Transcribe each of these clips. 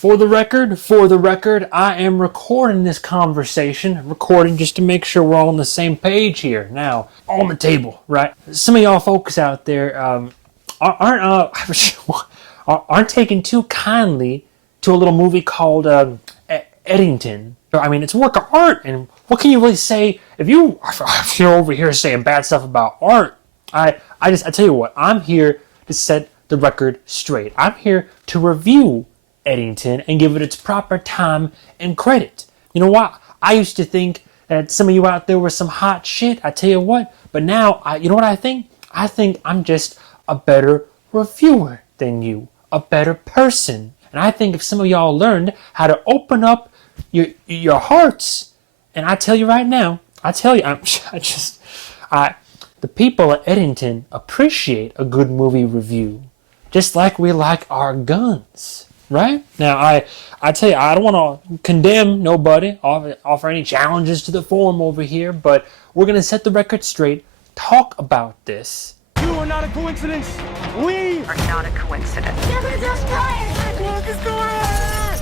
For the record, I am recording this conversation. Recording just to make sure we're all on the same page here. Now, on the table, right? Some of y'all folks out there aren't taking too kindly to a little movie called Eddington. I mean, it's a work of art, and what can you really say if you're over here saying bad stuff about art? I tell you what, I'm here to set the record straight. I'm here to review Eddington and give it its proper time and credit. You know what? I used to think that some of you out there were some hot shit. I tell you what, but now, you know what I think? I think I'm just a better reviewer than you, a better person. And I think if some of y'all learned how to open up your hearts, and I tell you right now, the people at Eddington appreciate a good movie review, just like we like our guns, right? Now, I tell you, I don't want to condemn nobody, offer any challenges to the forum over here, but we're going to set the record straight, talk about this. You are not a coincidence. We are not a coincidence. Look, it's going on.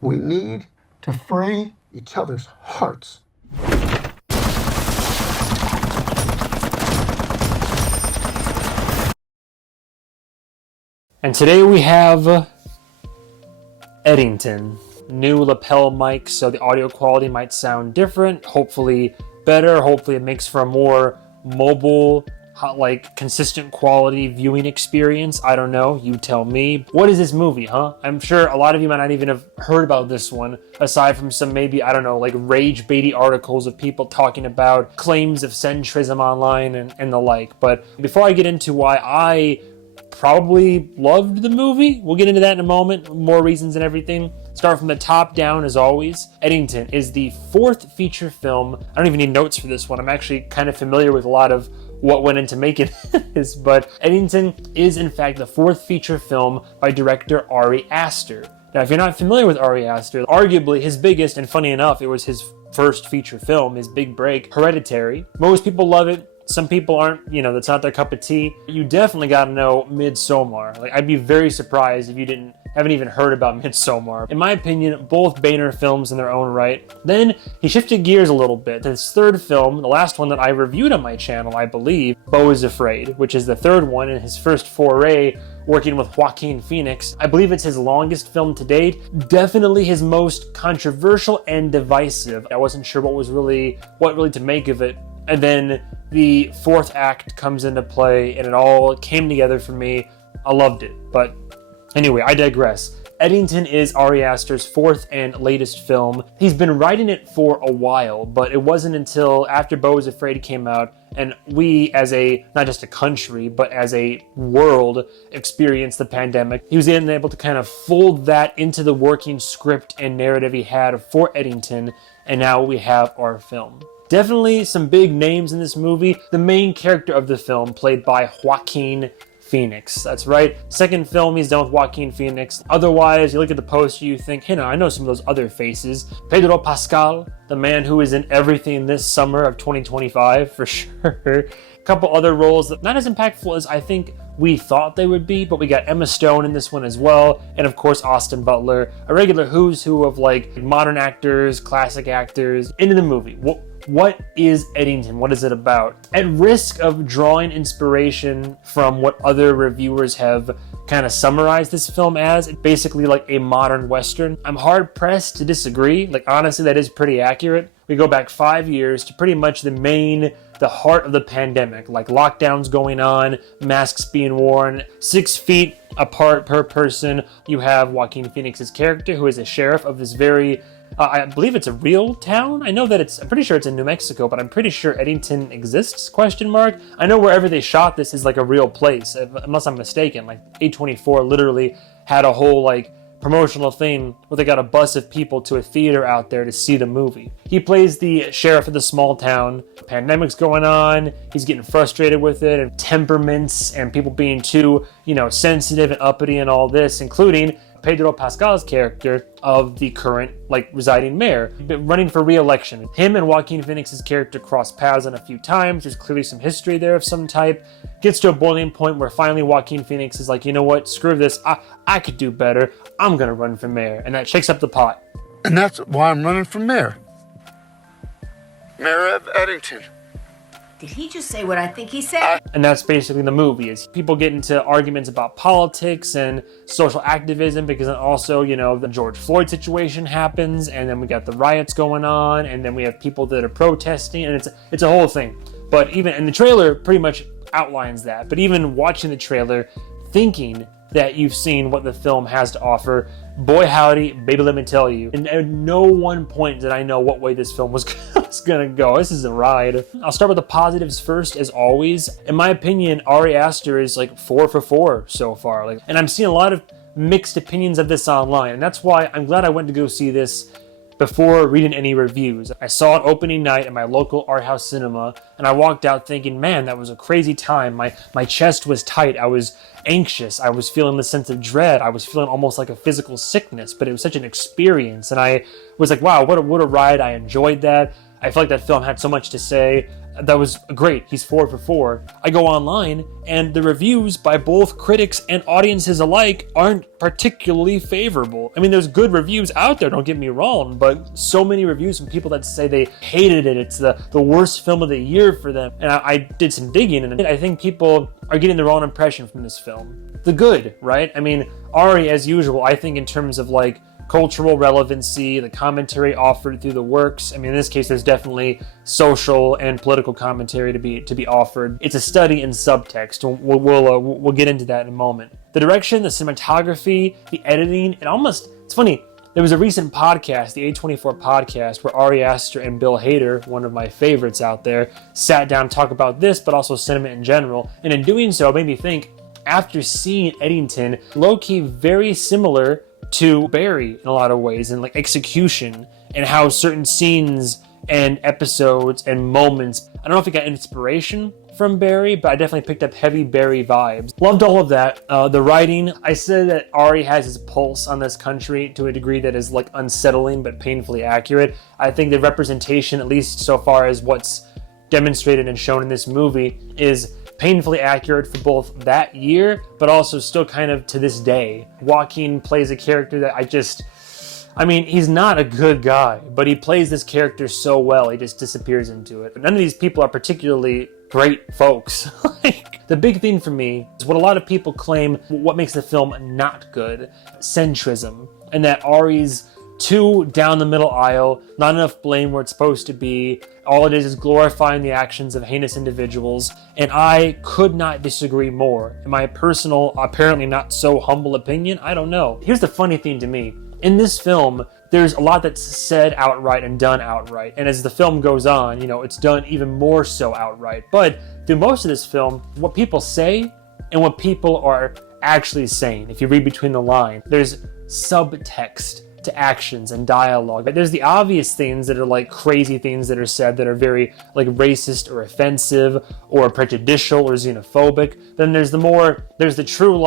We need to free each other's hearts. And today we have Eddington. New lapel mic, so the audio quality might sound different, hopefully better. Hopefully it makes for a more mobile, consistent quality viewing experience. I don't know, you tell me. What is this movie, huh? I'm sure a lot of you might not even have heard about this one, aside from some maybe, I don't know, like rage-baity articles of people talking about claims of centrism online and the like. But before I get into why I probably loved the movie, we'll get into that in a moment, more reasons and everything. Start from the top down as always. Eddington is the fourth feature film. I don't even need notes for this one. I'm actually kind of familiar with a lot of what went into making this, but Eddington is in fact the fourth feature film by director Ari Aster. Now, if you're not familiar with Ari Aster, arguably his biggest, and funny enough, it was his first feature film, his big break, Hereditary. Most people love it. Some people aren't, that's not their cup of tea. You definitely gotta know Midsommar. I'd be very surprised if you haven't even heard about Midsommar. In my opinion, both Boehner films in their own right. Then he shifted gears a little bit. His third film, the last one that I reviewed on my channel, I believe, Beau is Afraid, which is the third one in his first foray working with Joaquin Phoenix. I believe it's his longest film to date. Definitely his most controversial and divisive. I wasn't sure what really to make of it. And then the fourth act comes into play and it all came together for me. I loved it. But anyway, I digress. Eddington is Ari Aster's fourth and latest film. He's been writing it for a while, but it wasn't until after Beau is Afraid came out and we as not just a country, but as a world experienced the pandemic. He was then able to kind of fold that into the working script and narrative he had for Eddington, and now we have our film. Definitely some big names in this movie. The main character of the film, played by Joaquin Phoenix. That's right. Second film he's done with Joaquin Phoenix. Otherwise, you look at the poster, you think, hey, no, I know some of those other faces. Pedro Pascal, the man who is in everything this summer of 2025, for sure. A couple other roles that not as impactful as I think we thought they would be, but we got Emma Stone in this one as well, and of course Austin Butler, a regular who's who of modern actors, classic actors, into the movie. What is Eddington? What is it about? At risk of drawing inspiration from what other reviewers have kind of summarized this film as, basically like a modern Western, I'm hard pressed to disagree. Honestly, that is pretty accurate. We go back 5 years to pretty much the heart of the pandemic, lockdowns going on, masks being worn, 6 feet apart per person. You have Joaquin Phoenix's character, who is a sheriff of this very, I believe it's a real town. I'm pretty sure it's in New Mexico, but I'm pretty sure Eddington exists, ? I know wherever they shot this is a real place, unless I'm mistaken. A24 literally had a whole promotional thing where they got a bus of people to a theater out there to see the movie. He plays the sheriff of the small town. The pandemic's going on. He's getting frustrated with it, and temperaments and people being too, sensitive and uppity and all this, including Pedro Pascal's character of the current, residing mayor, running for re-election. Him and Joaquin Phoenix's character cross paths on a few times. There's clearly some history there of some type. Gets to a boiling point where finally Joaquin Phoenix is like, you know what, screw this, I could do better. I'm gonna run for mayor. And that shakes up the pot. And that's why I'm running for mayor. Mayor of Eddington. Did he just say what I think he said? And that's basically the movie. Is people get into arguments about politics and social activism because then also, the George Floyd situation happens, and then we got the riots going on, and then we have people that are protesting, and it's a whole thing. But and the trailer pretty much outlines that. But even watching the trailer, thinking that you've seen what the film has to offer, boy howdy, baby, let me tell you. And at no one point did I know what way this film was gonna go. This is a ride. I'll start with the positives first, as always. In my opinion, Ari Aster is 4 for 4 so far. And I'm seeing a lot of mixed opinions of this online, and that's why I'm glad I went to go see this before reading any reviews. I saw it opening night at my local art house cinema, and I walked out thinking, man, that was a crazy time. My chest was tight. I was anxious. I was feeling the sense of dread. I was feeling almost like a physical sickness, but it was such an experience. And I was like, wow, what a ride. I enjoyed that. I felt like that film had so much to say. That was great. He's 4 for 4. I go online, and the reviews by both critics and audiences alike aren't particularly favorable. I mean, there's good reviews out there, don't get me wrong, but so many reviews from people that say they hated it. It's the worst film of the year for them. And I did some digging, and I think people are getting the wrong impression from this film. The good, right? I mean, Ari, as usual, I think in terms of cultural relevancy, the commentary offered through the works. I mean, in this case, there's definitely social and political commentary to be offered. It's a study in subtext. We'll get into that in a moment. The direction, the cinematography, the editing, it's funny. There was a recent podcast, the A24 podcast, where Ari Aster and Bill Hader, one of my favorites out there, sat down to talk about this, but also cinema in general. And in doing so, it made me think, after seeing Eddington, low-key very similar to Barry in a lot of ways, and execution, and how certain scenes and episodes and moments, I don't know if it got inspiration from Barry, but I definitely picked up heavy Barry vibes. Loved all of that. The writing, I said that Ari has his pulse on this country to a degree that is unsettling but painfully accurate. I think the representation, at least so far as what's demonstrated and shown in this movie, is painfully accurate for both that year, but also still kind of to this day. Joaquin plays a character that he's not a good guy, but he plays this character so well, he just disappears into it. But none of these people are particularly great folks. The big thing for me is what a lot of people claim what makes the film not good: centrism, and that Ari's too down the middle aisle, not enough blame where it's supposed to be. All it is glorifying the actions of heinous individuals, and I could not disagree more. In my personal, apparently not so humble opinion, I don't know. Here's the funny thing to me. In this film, there's a lot that's said outright and done outright, and as the film goes on, it's done even more so outright. But through most of this film, what people say and what people are actually saying, if you read between the lines, there's subtext to actions and dialogue. There's the obvious things that are crazy things that are said that are very racist or offensive or prejudicial or xenophobic. Then there's the true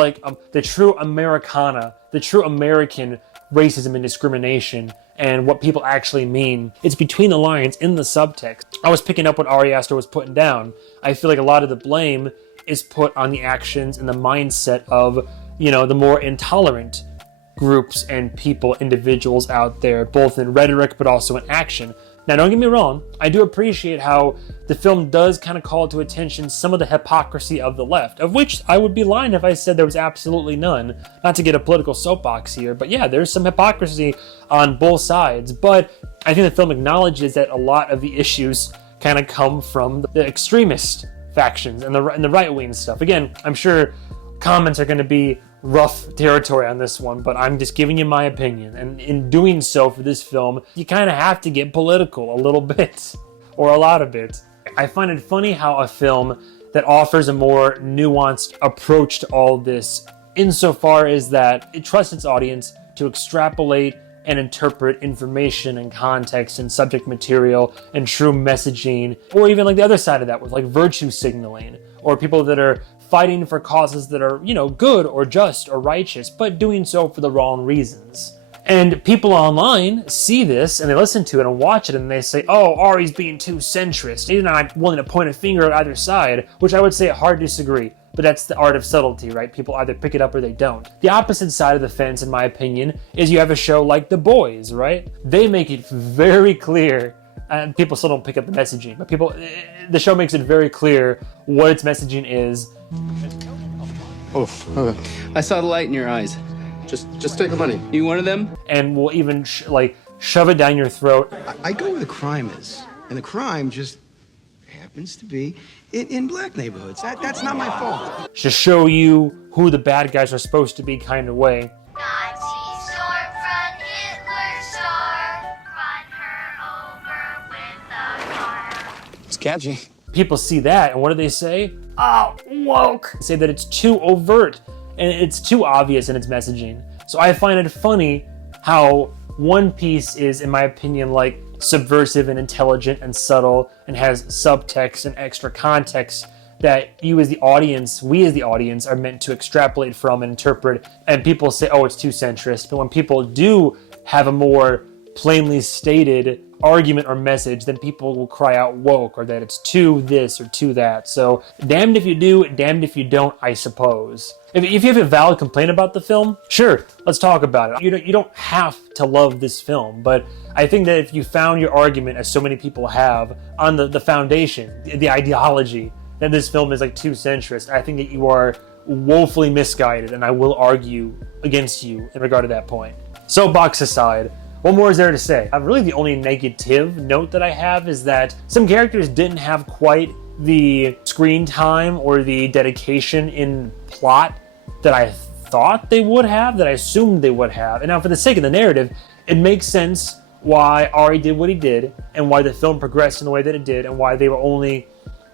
the true Americana, the true American racism and discrimination and what people actually mean. It's between the lines in the subtext. I was picking up what Ari Aster was putting down. I feel like a lot of the blame is put on the actions and the mindset of, the more intolerant groups and people, individuals out there, both in rhetoric but also in action. Now, don't get me wrong, I do appreciate how the film does kind of call to attention some of the hypocrisy of the left, of which I would be lying if I said there was absolutely none. Not to get a political soapbox here, but yeah, there's some hypocrisy on both sides. But I think the film acknowledges that a lot of the issues kind of come from the extremist factions and the right-wing stuff. Again, I'm sure comments are going to be rough territory on this one, but I'm just giving you my opinion. And in doing so for this film, you kind of have to get political a little bit, or a lot of it. I find it funny how a film that offers a more nuanced approach to all this, insofar as that it trusts its audience to extrapolate and interpret information and context and subject material and true messaging, or even the other side of that with virtue signaling, or people that are fighting for causes that are, you know, good or just or righteous, but doing so for the wrong reasons. And people online see this and they listen to it and watch it and they say, oh, Ari's being too centrist. He's not willing to point a finger at either side, which I would say hard to disagree. But that's the art of subtlety, right? People either pick it up or they don't. The opposite side of the fence, in my opinion, is you have a show like The Boys, right? They make it very clear, and people still don't pick up the messaging, but the show makes it very clear what its messaging is. Oh, okay. I saw the light in your eyes. Just take the money. You one of them? And will even shove it down your throat. I go where the crime is, and the crime just happens to be in black neighborhoods. That's not my fault. To show you who the bad guys are supposed to be kind of way. Nazi stormfront, Hitler star, run her over with a car. It's catchy. People see that, and what do they say? Oh, woke. They say that it's too overt, and it's too obvious in its messaging. So I find it funny how One Piece is, in my opinion, like subversive and intelligent and subtle and has subtext and extra context that we as the audience are meant to extrapolate from and interpret. And people say, oh, it's too centrist. But when people do have a more plainly stated argument or message, then people will cry out woke, or that it's too this or too that. So damned if you do, damned if you don't, I suppose. If you have a valid complaint about the film, sure, let's talk about it. You don't have to love this film, but I think that if you found your argument, as so many people have, on the foundation, the ideology, that this film is like too centrist, I think that you are woefully misguided, and I will argue against you in regard to that point. Soapbox aside, what more is there to say? Really the only negative note that I have is that some characters didn't have quite the screen time or the dedication in plot that I thought they would have, that I assumed they would have. And now for the sake of the narrative, it makes sense why Ari did what he did, and why the film progressed in the way that it did, and why they were only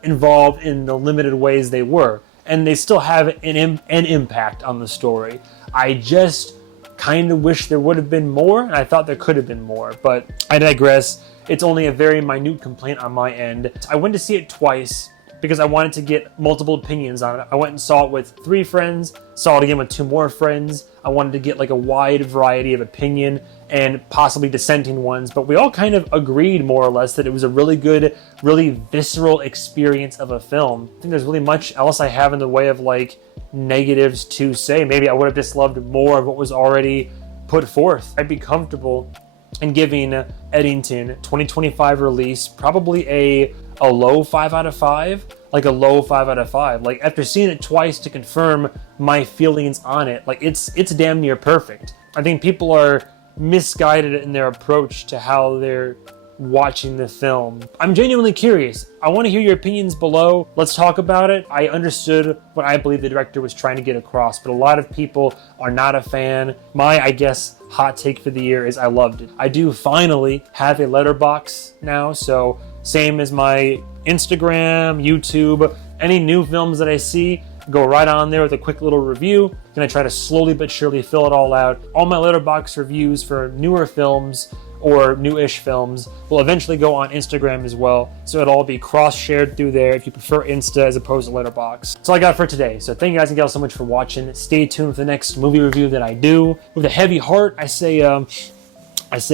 involved in the limited ways they were. And they still have an impact on the story. I just kind of wish there would have been more, and I thought there could have been more, but I digress. It's only a very minute complaint on my end. I went to see it twice because I wanted to get multiple opinions on it. I went and saw it with 3 friends, saw it again with 2 more friends. I wanted to get like a wide variety of opinion and possibly dissenting ones, but we all kind of agreed more or less that it was a really good, really visceral experience of a film. I think there's really much else I have in the way of like negatives to say. Maybe I would have just loved more of what was already put forth. I'd be comfortable in giving Eddington 2025 release probably a low 5 out of 5. Like a low 5 out of 5. Like after seeing it twice to confirm my feelings on it, like it's damn near perfect. I think people are misguided in their approach to how they're watching the film. I'm genuinely curious. I want to hear your opinions below. Let's talk about it. I understood what I believe the director was trying to get across, but a lot of people are not a fan. My, I guess, hot take for the year is I loved it. I do finally have a letterbox now, so same as my Instagram, YouTube, any new films that I see, go right on there with a quick little review. Gonna try to slowly but surely fill it all out. All my letterbox reviews for newer films or new-ish films will eventually go on Instagram as well, so it'll all be cross-shared through there if you prefer Insta as opposed to Letterboxd. That's all I got for today. So thank you guys and gals so much for watching. Stay tuned for the next movie review that I do. With a heavy heart, I say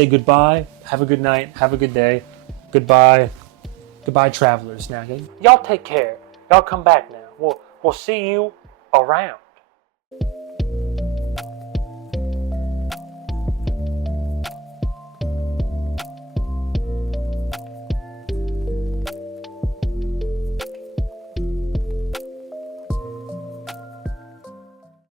goodbye. Have a good night. Have a good day. Goodbye. Goodbye, travelers. Now, okay? Y'all take care. Y'all come back now. We'll see you around.